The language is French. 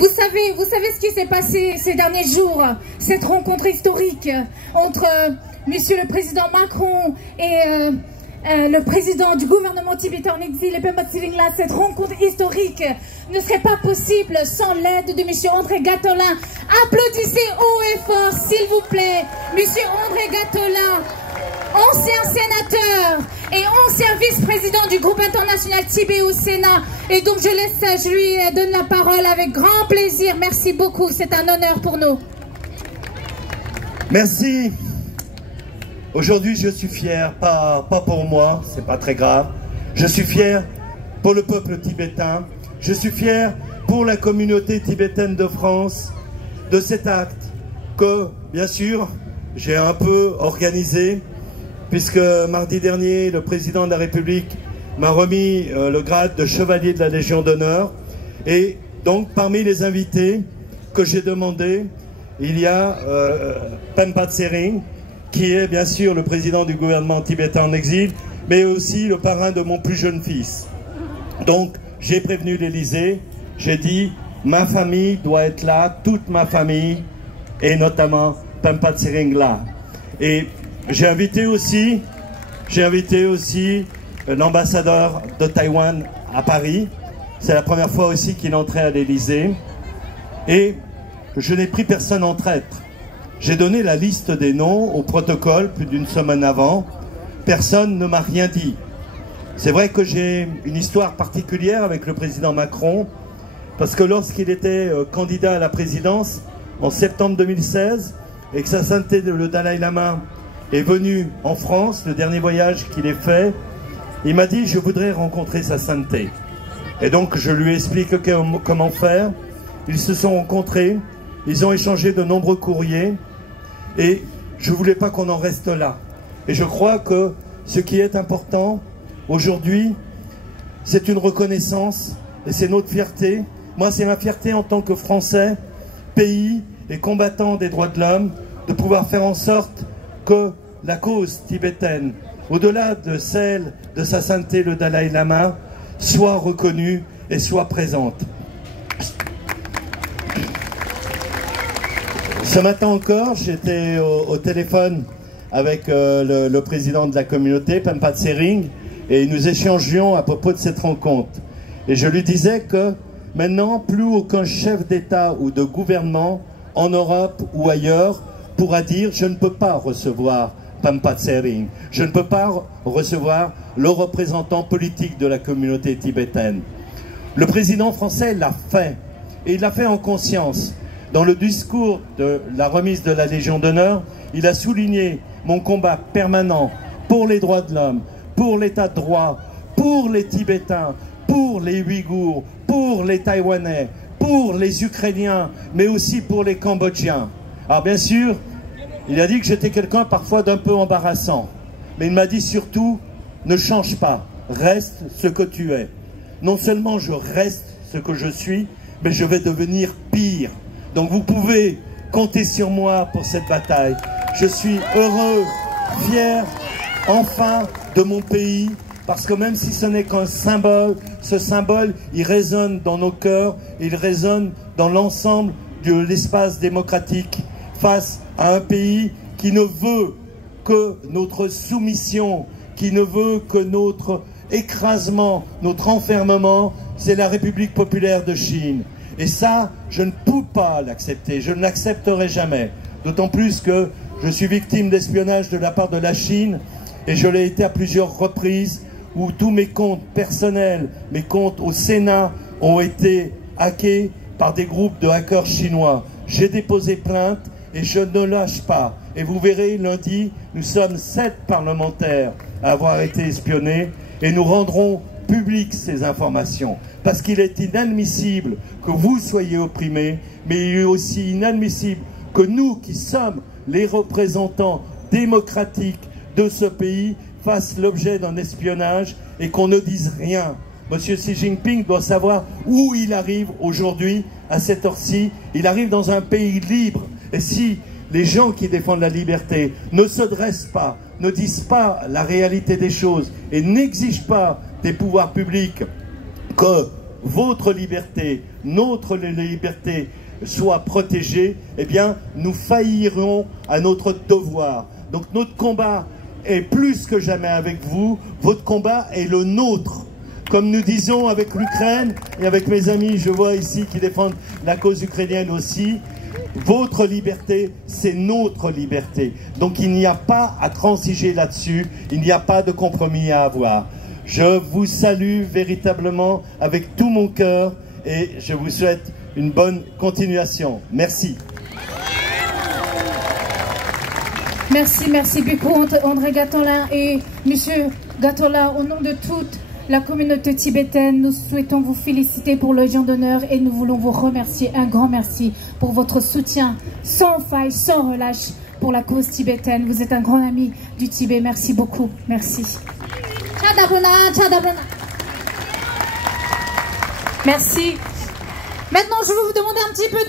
Vous savez ce qui s'est passé ces derniers jours, cette rencontre historique entre Monsieur le Président Macron et le président du gouvernement tibétain en exil, Pemba Tsering-La. Cette rencontre historique ne serait pas possible sans l'aide de Monsieur André Gattolin. Applaudissez haut et fort, s'il vous plaît, Monsieur André Gattolin, ancien sénateur et ancien vice-président du groupe international Tibet au Sénat. Et donc je lui donne la parole avec grand plaisir. Merci beaucoup, c'est un honneur pour nous. Merci. Aujourd'hui, je suis fier, pas pour moi, c'est pas très grave. Je suis fier pour le peuple tibétain. Je suis fier pour la communauté tibétaine de France de cet acte que, bien sûr, j'ai un peu organisé, puisque mardi dernier, le président de la République m'a remis le grade de chevalier de la Légion d'honneur. Et donc, parmi les invités que j'ai demandé, il y a Pemba Tsering, qui est bien sûr le président du gouvernement tibétain en exil, mais aussi le parrain de mon plus jeune fils. Donc, j'ai prévenu l'Élysée, j'ai dit, ma famille doit être là, toute ma famille, et notamment Pemba Tsering-La. Et j'ai invité aussi l'ambassadeur de Taïwan à Paris. C'est la première fois aussi qu'il entrait à l'Élysée. Et je n'ai pris personne en traître. J'ai donné la liste des noms au protocole plus d'une semaine avant. Personne ne m'a rien dit. C'est vrai que j'ai une histoire particulière avec le président Macron, parce que lorsqu'il était candidat à la présidence en septembre 2016 et que sa sainteté le Dalai Lama est venu en France, le dernier voyage qu'il ait fait, il m'a dit « je voudrais rencontrer sa sainteté ». Et donc je lui explique comment faire. Ils se sont rencontrés, ils ont échangé de nombreux courriers et je ne voulais pas qu'on en reste là. Et je crois que ce qui est important aujourd'hui, c'est une reconnaissance et c'est notre fierté. Moi, c'est ma fierté en tant que Français, pays et combattant des droits de l'homme, de pouvoir faire en sorte que la cause tibétaine, au-delà de celle de sa sainteté le Dalai Lama, soit reconnue et soit présente. Ce matin encore, j'étais au téléphone avec le président de la communauté, Pemba Tsering, et nous échangions à propos de cette rencontre. Et je lui disais que maintenant, plus aucun chef d'État ou de gouvernement en Europe ou ailleurs pourra dire « je ne peux pas recevoir Pemba Tsering, je ne peux pas recevoir le représentant politique de la communauté tibétaine ». Le président français l'a fait, et il l'a fait en conscience. Dans le discours de la remise de la Légion d'honneur, il a souligné mon combat permanent pour les droits de l'homme, pour l'état de droit, pour les Tibétains, pour les Ouïghours, pour les Taïwanais, pour les Ukrainiens, mais aussi pour les Cambodgiens. Alors bien sûr, il a dit que j'étais quelqu'un parfois d'un peu embarrassant, mais il m'a dit surtout, ne change pas, reste ce que tu es. Non seulement je reste ce que je suis, mais je vais devenir pire. Donc vous pouvez compter sur moi pour cette bataille. Je suis heureux, fier, enfin, de mon pays, parce que même si ce n'est qu'un symbole, ce symbole, il résonne dans nos cœurs, il résonne dans l'ensemble de l'espace démocratique face à un pays qui ne veut que notre soumission, qui ne veut que notre écrasement, notre enfermement, c'est la République populaire de Chine. Et ça, je ne peux pas l'accepter, je ne l'accepterai jamais. D'autant plus que je suis victime d'espionnage de la part de la Chine, et je l'ai été à plusieurs reprises, où tous mes comptes personnels, mes comptes au Sénat, ont été hackés par des groupes de hackers chinois. J'ai déposé plainte et je ne lâche pas. Et vous verrez, lundi, nous sommes 7 parlementaires à avoir été espionnés, et nous rendrons publiques ces informations. Parce qu'il est inadmissible que vous soyez opprimés, mais il est aussi inadmissible que nous, qui sommes les représentants démocratiques de ce pays, fassent l'objet d'un espionnage et qu'on ne dise rien. Monsieur Xi Jinping doit savoir où il arrive aujourd'hui, à cette heure-ci. Il arrive dans un pays libre. Et si les gens qui défendent la liberté ne se dressent pas, ne disent pas la réalité des choses et n'exigent pas des pouvoirs publics que votre liberté, notre liberté soit protégée, eh bien, nous faillirons à notre devoir. Donc notre combat est plus que jamais avec vous, votre combat est le nôtre. Comme nous disons avec l'Ukraine et avec mes amis, je vois ici, qui défendent la cause ukrainienne aussi, votre liberté, c'est notre liberté. Donc il n'y a pas à transiger là-dessus, il n'y a pas de compromis à avoir. Je vous salue véritablement avec tout mon cœur et je vous souhaite une bonne continuation. Merci. Merci beaucoup André Gatola et Monsieur Gatola, au nom de toute la communauté tibétaine, nous souhaitons vous féliciter pour le Légion d'honneur et nous voulons vous remercier, un grand merci pour votre soutien sans faille, sans relâche pour la cause tibétaine. Vous êtes un grand ami du Tibet, merci beaucoup, merci. Merci. Maintenant, je vais vous demander un petit peu de